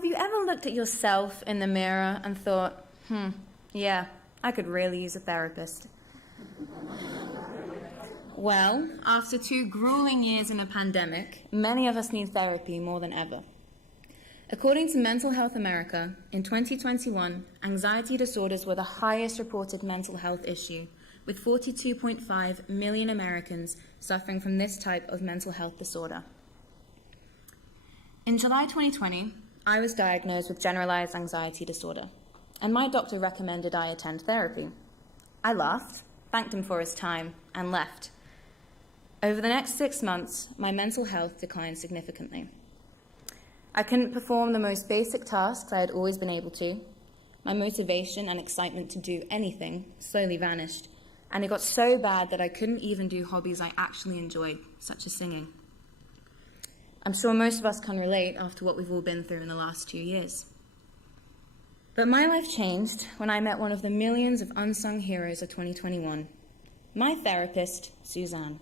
Have you ever looked at yourself in the mirror and thought, yeah, I could really use a therapist? Well, after 2 grueling years in a pandemic, many of us need therapy more than ever. According to Mental Health America, in 2021, anxiety disorders were the highest reported mental health issue, with 42.5 million Americans suffering from this type of mental health disorder. In July 2020, I was diagnosed with generalized anxiety disorder, and my doctor recommended I attend therapy. I laughed, thanked him for his time, and left. Over the next 6 months, my mental health declined significantly. I couldn't perform the most basic tasks I had always been able to. My motivation and excitement to do anything slowly vanished, and it got so bad that I couldn't even do hobbies I actually enjoyed, such as singing. I'm sure most of us can relate after what we've all been through in the last 2 years. But my life changed when I met one of the millions of unsung heroes of 2021, my therapist, Suzanne.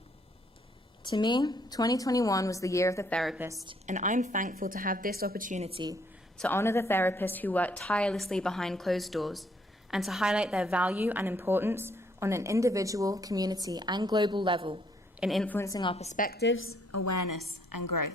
To me, 2021 was the year of the therapist, and I'm thankful to have this opportunity to honor the therapists who work tirelessly behind closed doors and to highlight their value and importance on an individual, community, and global level in influencing our perspectives, awareness, and growth.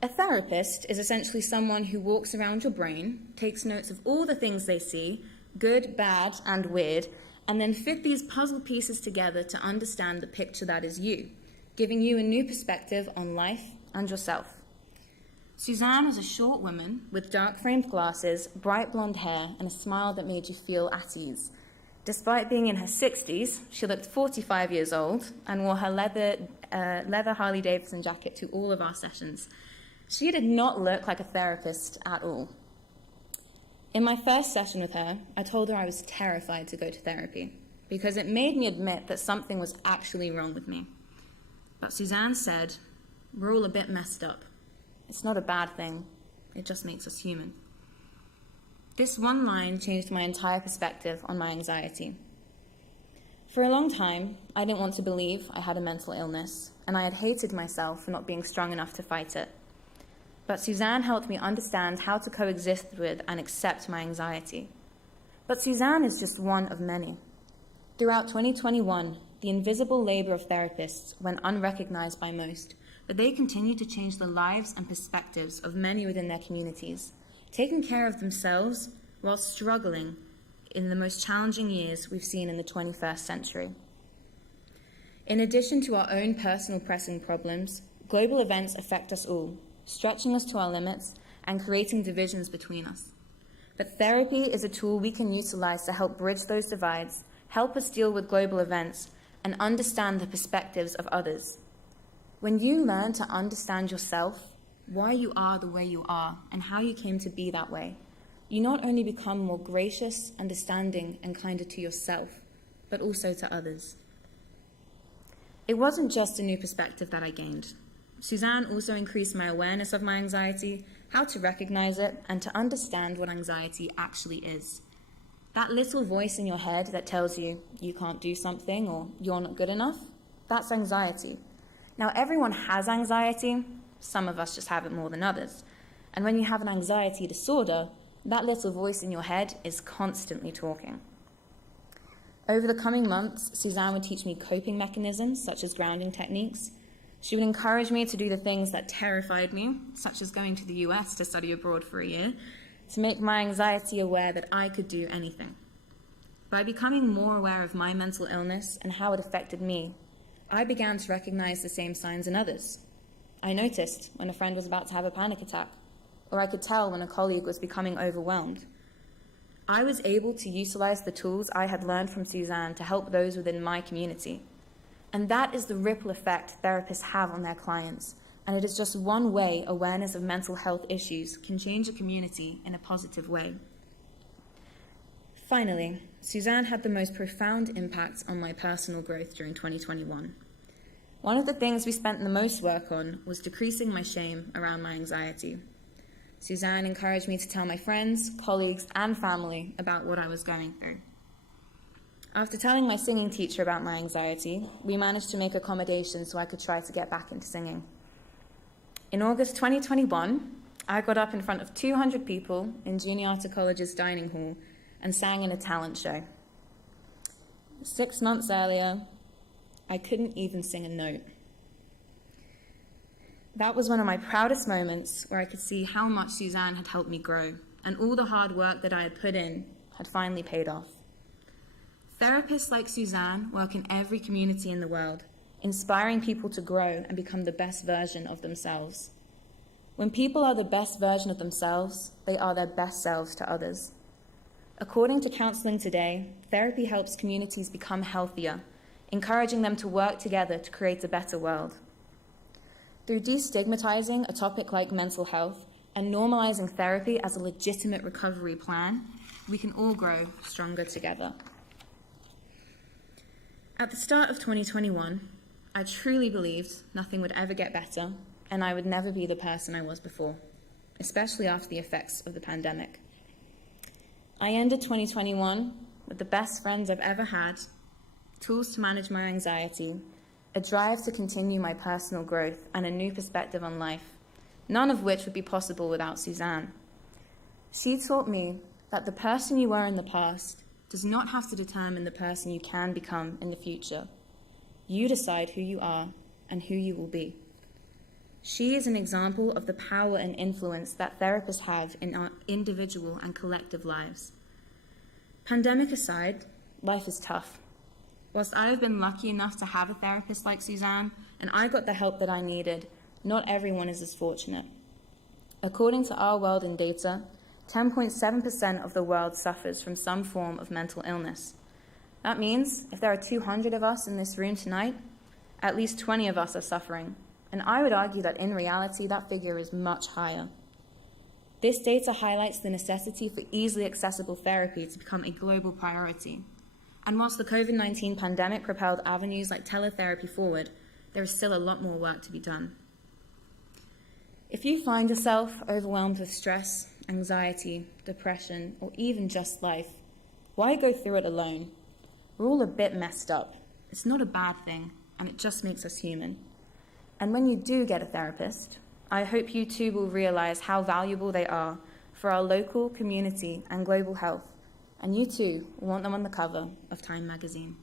A therapist is essentially someone who walks around your brain, takes notes of all the things they see, good, bad, and weird, and then fit these puzzle pieces together to understand the picture that is you, giving you a new perspective on life and yourself. Suzanne was a short woman with dark-framed glasses, bright blonde hair, and a smile that made you feel at ease. Despite being in her 60s, she looked 45 years old and wore her leather Harley-Davidson jacket to all of our sessions. She did not look like a therapist at all. In my first session with her, I told her I was terrified to go to therapy because it made me admit that something was actually wrong with me. But Suzanne said, "We're all a bit messed up. It's not a bad thing. It just makes us human." This one line changed my entire perspective on my anxiety. For a long time, I didn't want to believe I had a mental illness, and I had hated myself for not being strong enough to fight it. But Suzanne helped me understand how to coexist with and accept my anxiety. But Suzanne is just one of many. Throughout 2021, the invisible labor of therapists went unrecognized by most, but they continued to change the lives and perspectives of many within their communities, taking care of themselves while struggling in the most challenging years we've seen in the 21st century. In addition to our own personal pressing problems, global events affect us all, stretching us to our limits and creating divisions between us. But therapy is a tool we can utilize to help bridge those divides, help us deal with global events, and understand the perspectives of others. When you learn to understand yourself, why you are the way you are, and how you came to be that way, you not only become more gracious, understanding, and kinder to yourself, but also to others. It wasn't just a new perspective that I gained. Suzanne also increased my awareness of my anxiety, how to recognize it, and to understand what anxiety actually is. That little voice in your head that tells you you can't do something or you're not good enough, that's anxiety. Now, everyone has anxiety. Some of us just have it more than others. And when you have an anxiety disorder, that little voice in your head is constantly talking. Over the coming months, Suzanne would teach me coping mechanisms, such as grounding techniques. She would encourage me to do the things that terrified me, such as going to the US to study abroad for a year, to make my anxiety aware that I could do anything. By becoming more aware of my mental illness and how it affected me, I began to recognize the same signs in others. I noticed when a friend was about to have a panic attack, or I could tell when a colleague was becoming overwhelmed. I was able to utilize the tools I had learned from Suzanne to help those within my community. And that is the ripple effect therapists have on their clients, and it is just one way awareness of mental health issues can change a community in a positive way. Finally, Suzanne had the most profound impact on my personal growth during 2021. One of the things we spent the most work on was decreasing my shame around my anxiety. Suzanne encouraged me to tell my friends, colleagues, and family about what I was going through. After telling my singing teacher about my anxiety, we managed to make accommodations so I could try to get back into singing. In August 2021, I got up in front of 200 people in Juniata College's dining hall and sang in a talent show. 6 months earlier, I couldn't even sing a note. That was one of my proudest moments where I could see how much Suzanne had helped me grow, and all the hard work that I had put in had finally paid off. Therapists like Suzanne work in every community in the world, inspiring people to grow and become the best version of themselves. When people are the best version of themselves, they are their best selves to others. According to Counseling Today, therapy helps communities become healthier, encouraging them to work together to create a better world. Through destigmatizing a topic like mental health and normalizing therapy as a legitimate recovery plan, we can all grow stronger together. At the start of 2021, I truly believed nothing would ever get better and I would never be the person I was before, especially after the effects of the pandemic. I ended 2021 with the best friends I've ever had, tools to manage my anxiety, a drive to continue my personal growth, and a new perspective on life, none of which would be possible without Suzanne. She taught me that the person you were in the past does not have to determine the person you can become in the future. You decide who you are and who you will be. She is an example of the power and influence that therapists have in our individual and collective lives. Pandemic aside, life is tough. Whilst I have been lucky enough to have a therapist like Suzanne, and I got the help that I needed, not everyone is as fortunate. According to Our World in Data, 10.7% of the world suffers from some form of mental illness. That means if there are 200 of us in this room tonight, at least 20 of us are suffering. And I would argue that in reality, that figure is much higher. This data highlights the necessity for easily accessible therapy to become a global priority. And whilst the COVID-19 pandemic propelled avenues like teletherapy forward, there is still a lot more work to be done. If you find yourself overwhelmed with stress, anxiety, depression, or even just life, why go through it alone? We're all a bit messed up. It's not a bad thing, and it just makes us human. And when you do get a therapist, I hope you too will realize how valuable they are for our local, community, and global health, and you too will want them on the cover of Time magazine.